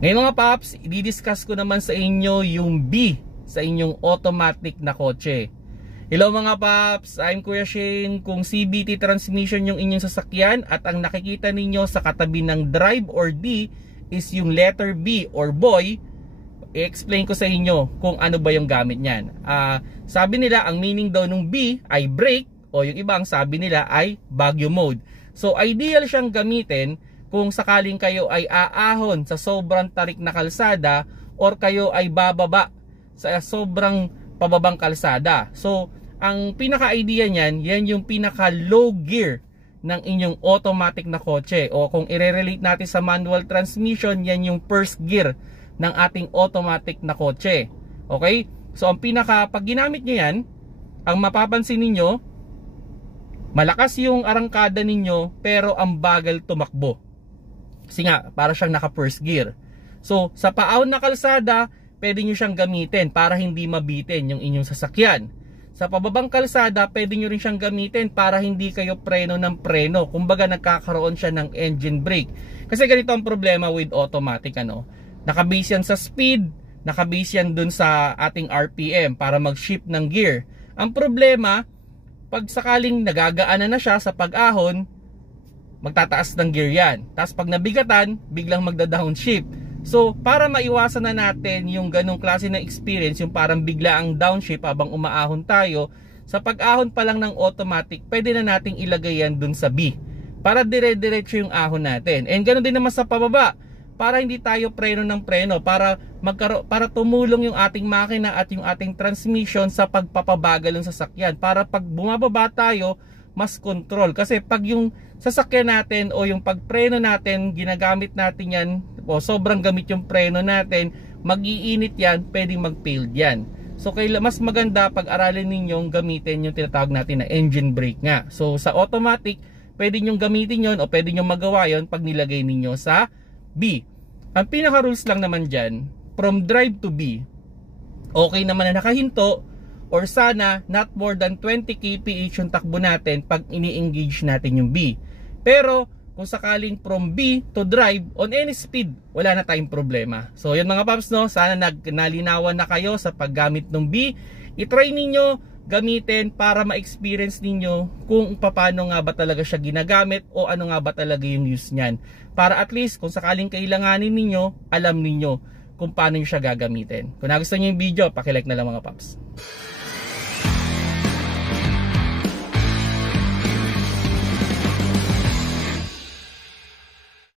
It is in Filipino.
Ngayon mga paps, i-discuss ko naman sa inyo yung B sa inyong automatic na kotse. Hello mga paps, I'm Kuya Shane. Kung CVT transmission yung inyong sasakyan at ang nakikita ninyo sa katabi ng drive or D is yung letter B or boy, i-explain ko sa inyo kung ano ba yung gamit niyan. Sabi nila ang meaning daw ng B ay brake, o yung ibang sabi nila ay Baguio mode. So ideal siyang gamitin kung sakaling kayo ay aahon sa sobrang tarik na kalsada or kayo ay bababa sa sobrang pababang kalsada. So ang pinaka-idea niyan, yan yung pinaka-low gear ng inyong automatic na kotse. O kung i-relate natin sa manual transmission, yan yung first gear ng ating automatic na kotse. Okay? So ang pag ginamit nyo yan, ang mapapansin ninyo, malakas yung arangkada ninyo pero ang bagal tumakbo. Kasi nga, para siyang naka first gear. So sa paahon na kalsada, pwede nyo siyang gamitin para hindi mabitin yung inyong sasakyan. Sa pababang kalsada, pwede nyo rin siyang gamitin para hindi kayo preno ng preno. Kumbaga nagkakaroon siya ng engine brake. Kasi ganito ang problema with automatic, nakabase yan sa speed, nakabase yan dun sa ating RPM para mag-shift ng gear. Ang problema, pag sakaling nagagaanan na siya sa pag-ahon, magtataas ng gear yan. Tapos pag nabigatan, biglang magda-downshift. So para maiwasan na natin yung ganong klase ng experience, yung parang bigla ang downshift habang umaahon tayo, sa pag-ahon pa lang ng automatic, pwede na nating ilagay yan dun sa B para dire-diretso yung ahon natin. And ganoon din naman sa pababa, para hindi tayo preno ng preno, para tumulong yung ating makina at yung ating transmission sa pagpapabagal ng sasakyan, para pag bumababa tayo, mas control. Kasi pag yung sasakyan natin o yung pagpreno natin, ginagamit natin yan, o sobrang gamit yung preno natin, mag-iinit yan, pwedeng mag-failed yan. So mas maganda pag-aralin ninyong gamitin yung tinatawag natin na engine brake nga. So sa automatic, pwede nyong gamitin yon o pwede nyong magawa yon pag nilagay ninyo sa B. Ang pinaka rules lang naman dyan, from drive to B, okay naman na nakahinto, or sana not more than 20 kph yung takbo natin pag ini-engage natin yung B. Pero kung sakaling from B to drive on any speed, wala na tayong problema. So yun mga paps, sana nalinawan na kayo sa paggamit ng B. I-try ninyo gamitin para ma-experience ninyo kung paano nga ba talaga siya ginagamit o ano nga ba talaga yung use niyan. Para at least kung sakaling kailanganin ninyo, alam ninyo kung paano nyo siya gagamitin. Kung nagustuhan nyo yung video, paki-like na lang mga paps.